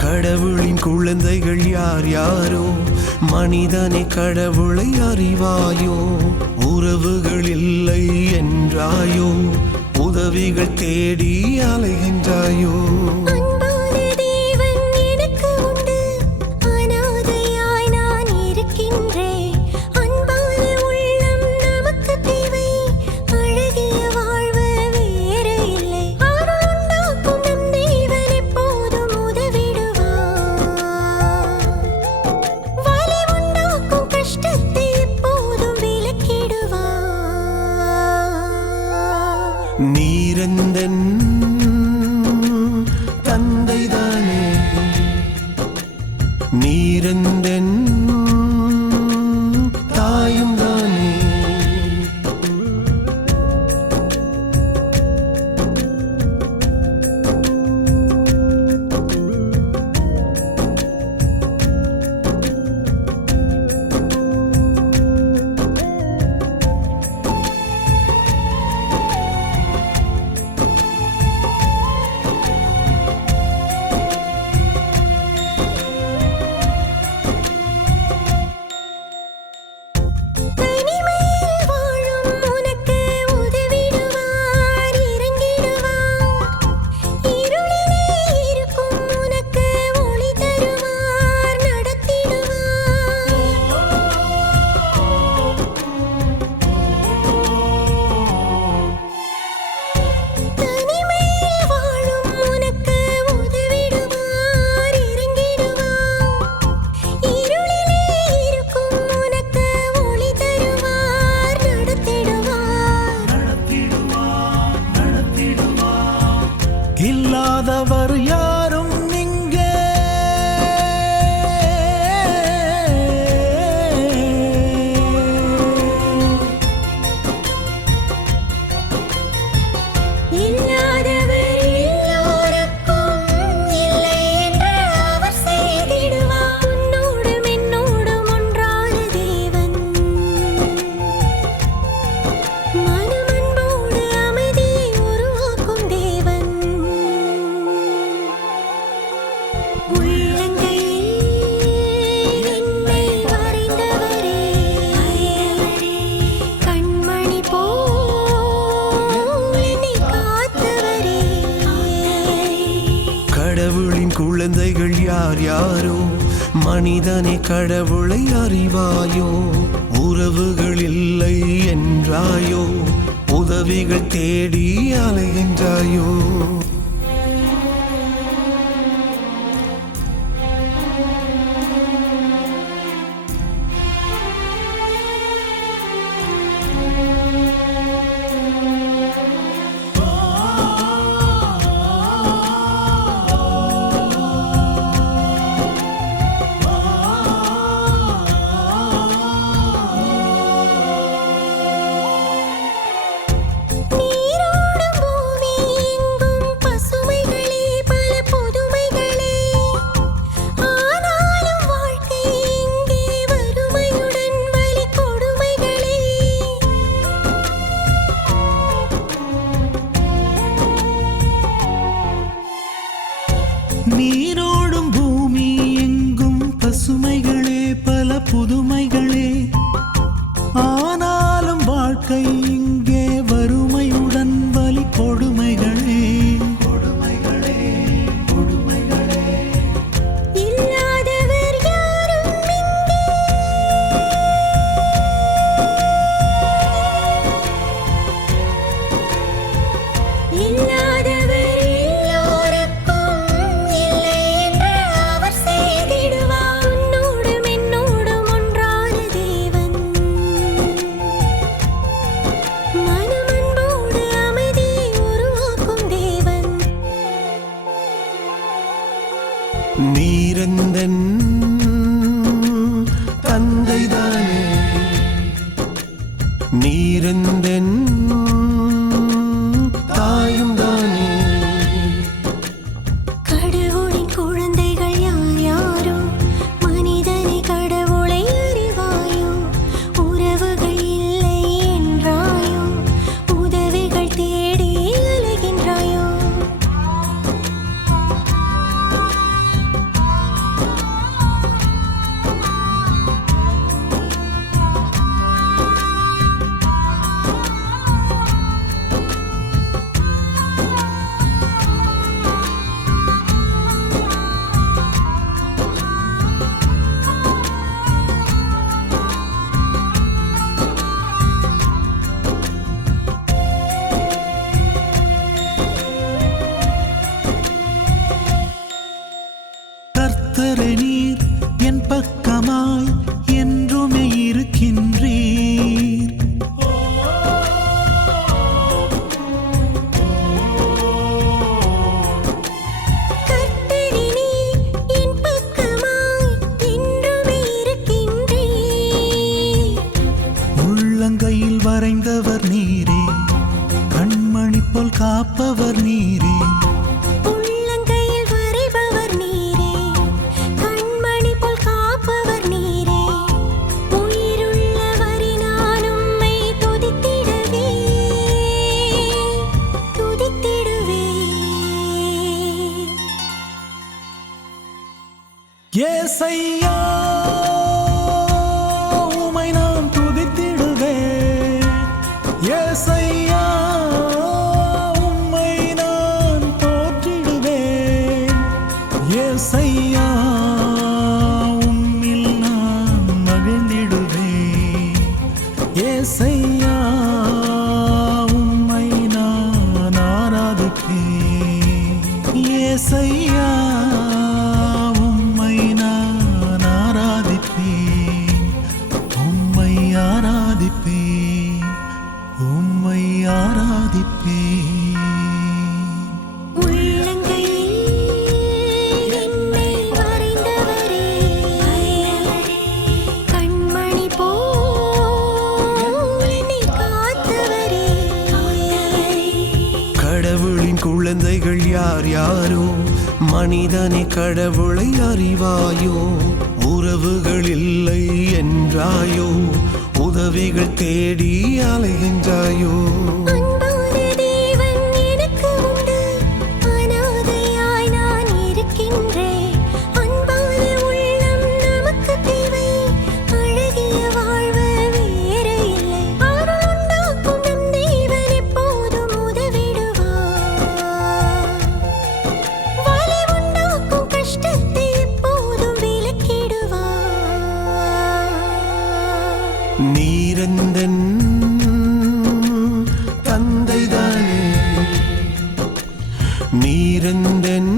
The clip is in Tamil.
கடவுளின் குழந்தைகள் யார் யாரோ, மனிதனை கடவுளை அறிவாயோ, உறவுகள் இல்லை என்றாயோ, உதவிகள் தேடி அலைகின்றாயோ. நீரெந்தன் தந்தைதானே, நீரெந்தன் தாயும் தானே. இல்லாதவர் யாரும் இங்கே, இல்லாதவர் எல்லோருக்கும் இல்லை என்று அவர் செய்திடுவார். உன்னோடும் என்னோடும் ஒன்றான தேவன், மனமன்போடு அமைதியை உருவாக்கும் தேவன். கடவுளின் குழந்தைகள் யார் யாரோ, மனிதனை கடவுளை அறிவாயோ, உறவுகள் இல்லை என்றாயோ, உதவிகள் தேடி அலைகின்றாயோ. நீரோடும் பூமி எங்கும் வந்தவரே நீர் என் பக்கமாய் என்றுமே இருக்கின்றீர். கர்த்தரே நீர் என் பக்கமாய் என்றுமே இருக்கின்றீர். உள்ளங்கையில் வரைந்தவர் நீரே, கண்மணி போல் காப்பவர் நீரே. உள்ளங்கையில் வரைபவர் நீரே, கண்மணி போல் காப்பவர் நீரே. உயிருள்ளவரே நான் உம்மை துதித்திடுவேன். ஏசையா உம்மை நான் துதித்திடுவேன். ஏசையா உம்மை நான் போற்றிடுவேன். ஏசையா உம்மில் நான் மகிழ்ந்திடுவேன். ஏசையா உம்மை நான் ஆராதிப்பேன். ஏசையா உம்மை நான் ஆராதிப்பேன். உம்மை ஆராதிப்பேன். உம்மை ஆராதிப்பேன். உள்ளங்கையில் என்னை வரைந்தவரே, கண்மணி போல் என்னை காத்தவரே. கடவுளின் குழந்தைகள் யார் யாரோ, மனிதனே கடவுளை அறிவாயோ. உறவுகள் இல்லை என்றாயோ, உதவிகள் தேடி அலைகின்றாயோ. அன்பான தேவன் எனக்கு உண்டு, அனாதையாய் நான் இருக்கின்றேன். அன்பான உள்ளம் நமக்கு தேவை, அழகிய வாழ்வு வேறு இல்லை. அருள் உண்டாக்கும் நம் தேவன் எப்போதும் உதவிடுவார். வலி உண்டாக்கும் கஷ்டத்தை எப்போதும் விலக்கிடுவார். நீரெந்தன் தந்தைதானே, நீரெந்தன்